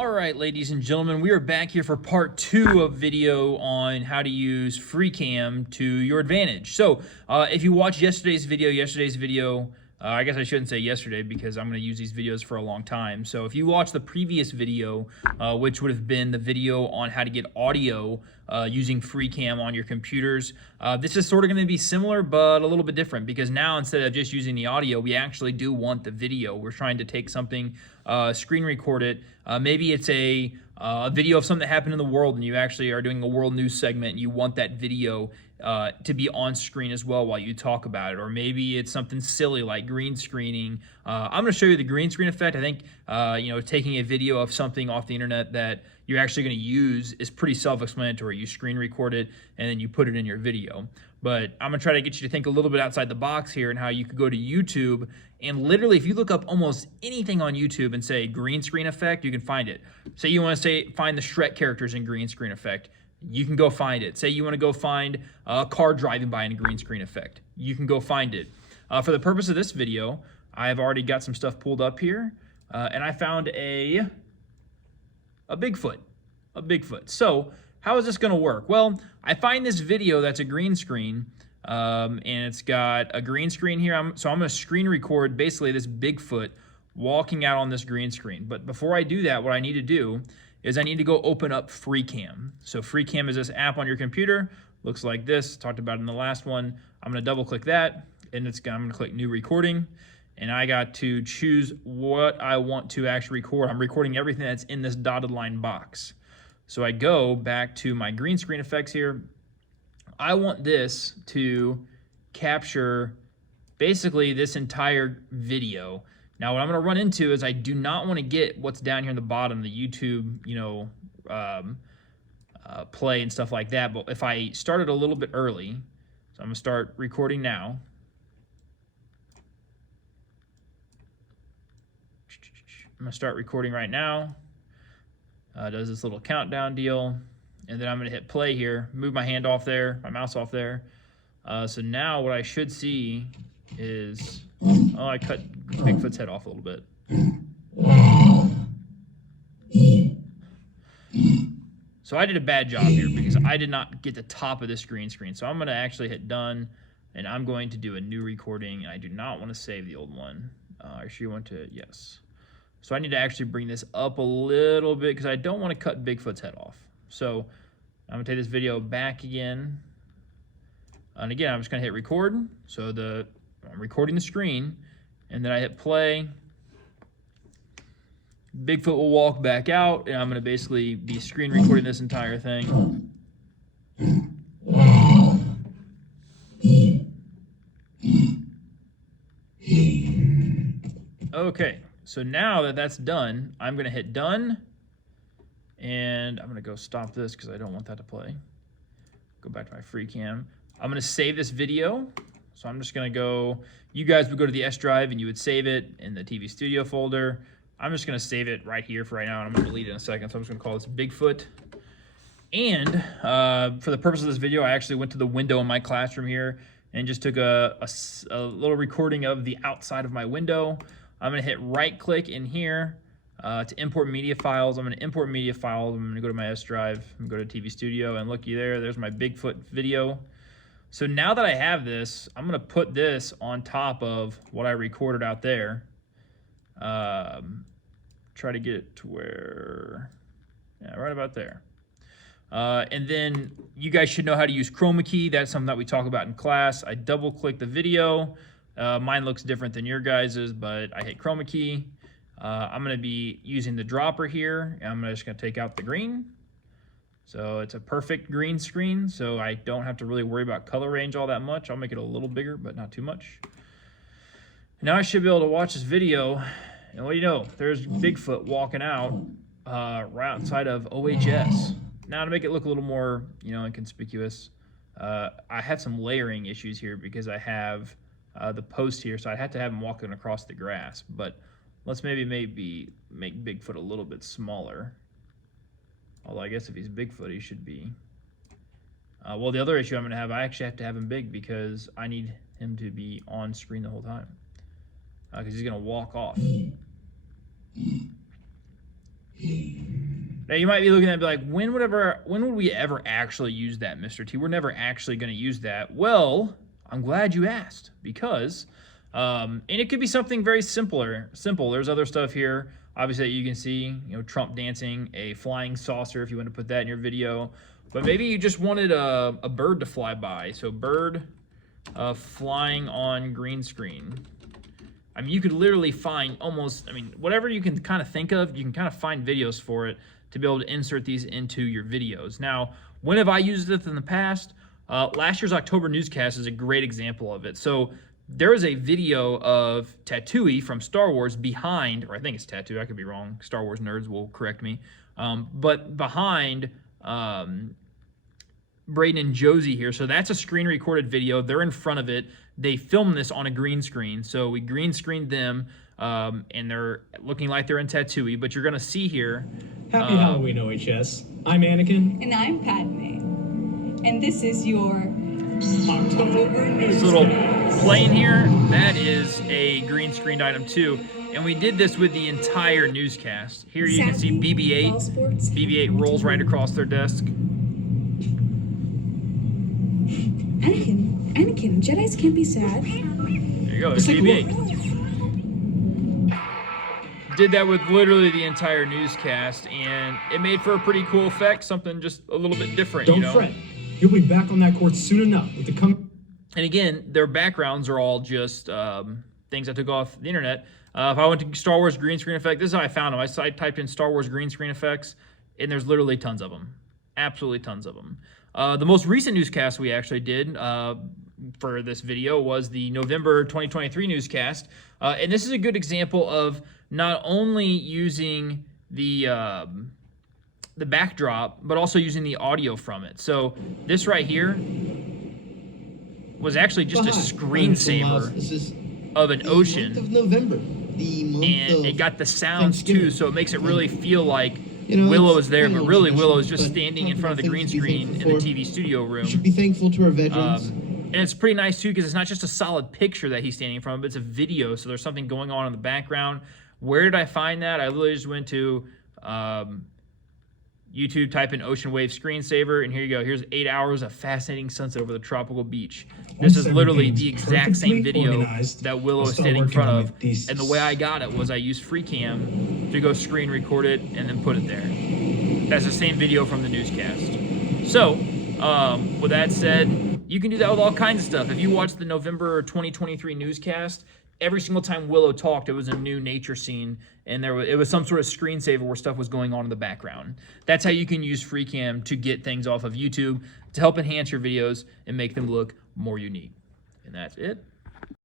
All right, ladies and gentlemen, we are back here for part 2 of video on how to use FreeCam to your advantage. So if you watched yesterday's video, I guess I shouldn't say yesterday because I'm going to use these videos for a long time. So if you watched the previous video, which would have been the video on how to get audio using FreeCam on your computers, this is sort of going to be similar but a little bit different because now instead of just using the audio, we actually do want the video. We're trying to take something, screen record it. Maybe it's a video of something that happened in the world and you actually are doing a world news segment and you want that video to be on screen as well while you talk about it. Or maybe it's something silly like green screening. I'm going to show you the green screen effect. I think taking a video of something off the internet that you're actually going to use is pretty self-explanatory. You screen record it and then you put it in your video. But I'm going to try to get you to think a little bit outside the box here and how you could go to YouTube and literally if you look up almost anything on YouTube and say green screen effect, you can find it. Say you want to find the Shrek characters in green screen effect. You can go find it. Say you want to go find a car driving by in a green screen effect. You can go find it. For the purpose of this video, I've already got some stuff pulled up here, and I found a Bigfoot. So how is this going to work? Well, I find this video that's a green screen, and it's got a green screen here. So I'm going to screen record basically this Bigfoot walking out on this green screen. But before I do that, what I need to do is I need to go open up FreeCam. So FreeCam is this app on your computer. Looks like this. Talked about it in the last one. I'm going to double click that, and I'm going to click New Recording, and I got to choose what I want to actually record. I'm recording everything that's in this dotted line box. So I go back to my green screen effects here. I want this to capture basically this entire video. Now, what I'm going to run into is I do not want to get what's down here in the bottom, the YouTube, play and stuff like that. But if I started a little bit early, so I'm going to start recording now. I'm going to start recording right now. Does this little countdown deal. And then I'm going to hit play here, move my hand off there, my mouse off there. So now what I should see is, oh, I cut Bigfoot's head off a little bit. So I did a bad job here because I did not get the top of this green screen. So I'm going to actually hit done, and I'm going to do a new recording. I do not want to save the old one. I sure want to, yes. So I need to actually bring this up a little bit because I don't want to cut Bigfoot's head off. So I'm going to take this video back again. And again, I'm just going to hit record. So I'm recording the screen, and then I hit play. Bigfoot will walk back out, and I'm going to basically be screen recording this entire thing. Okay, so now that that's done, I'm going to hit done, and I'm going to go stop this because I don't want that to play. Go back to my FreeCam. I'm going to save this video. So I'm just going to go, you guys would go to the S drive and you would save it in the TV Studio folder. I'm just going to save it right here for right now, and I'm going to delete it in a second. So I'm just going to call this Bigfoot. And for the purpose of this video, I actually went to the window in my classroom here and just took a little recording of the outside of my window. I'm going to hit right click in here to import media files. I'm going to import media files. I'm going to go to my S drive and go to TV Studio, and looky there's my Bigfoot video. So now that I have this, I'm going to put this on top of what I recorded out there. Try to get it to where, yeah, right about there. And then you guys should know how to use chroma key. That's something that we talk about in class. I double click the video. Mine looks different than your guys's, but I hit chroma key. I'm going to be using the dropper here. I'm just going to take out the green. So it's a perfect green screen, so I don't have to really worry about color range all that much. I'll make it a little bigger, but not too much. Now I should be able to watch this video, and what do you know? There's Bigfoot walking out right outside of OHS. Now to make it look a little more, inconspicuous, I have some layering issues here because I have the post here, so I'd have to have him walking across the grass. But let's maybe make Bigfoot a little bit smaller. Although I guess if he's Bigfoot, he should be. Well, the other issue I'm going to have, I actually have to have him big because I need him to be on screen the whole time. Because he's going to walk off. Now you might be looking at it and be like, when would we ever actually use that, Mr. T? We're never actually going to use that. Well, I'm glad you asked, because and it could be something very simple. There's other stuff here, obviously, that you can see, Trump dancing, a flying saucer, if you want to put that in your video. But maybe you just wanted a bird to fly by. So bird flying on green screen. I mean, you could literally find whatever you can kind of think of, you can kind of find videos for it to be able to insert these into your videos. Now, when have I used this in the past? Last year's October newscast is a great example of it. So there is a video of Tatooine from Star Wars behind, or I think it's Tatooine, I could be wrong, Star Wars nerds will correct me, but behind Braden and Josie here. So that's a screen recorded video. They're in front of it. They filmed this on a green screen. So we green screened them, and they're looking like they're in Tatooine, but you're going to see here. Happy Halloween, OHS. I'm Anakin. And I'm Padme. And this is your October This little plane here, that is a green screened item too. And we did this with the entire newscast. Here you can see BB-8. BB-8 rolls right across their desk. Anakin, Jedis can't be sad. There you go, there's BB-8. Did that with literally the entire newscast, and it made for a pretty cool effect, something just a little bit different, Don't fret. You'll be back on that court soon enough with the And again, their backgrounds are all just things I took off the internet. If I went to Star Wars green screen effect, this is how I found them. I typed in Star Wars green screen effects, and there's literally tons of them. Absolutely tons of them. The most recent newscast we actually did for this video was the November 2023 newscast. And this is a good example of not only using the backdrop, but also using the audio from it. So this right here was actually just a screensaver of an ocean. Of November, the month and it got the sounds too, so it makes it really feel like You know, Willow it's is there, but really Willow is just but standing in talking front of the about green things to be screen in the thankful TV studio room. We should be thankful to our veterans. And it's pretty nice too, because it's not just a solid picture that he's standing in front of, but it's a video, so there's something going on in the background. Where did I find that? I literally just went to YouTube, type in ocean wave screensaver, and here you go. Here's 8 hours of fascinating sunset over the tropical beach. This is literally the exact same video that Willow is standing in front of. And the way I got it was I used FreeCam to go screen record it and then put it there. That's the same video from the newscast. So, with that said, you can do that with all kinds of stuff. If you watch the November 2023 newscast, every single time Willow talked, it was a new nature scene, and it was some sort of screensaver where stuff was going on in the background. That's how you can use FreeCam to get things off of YouTube to help enhance your videos and make them look more unique. And that's it.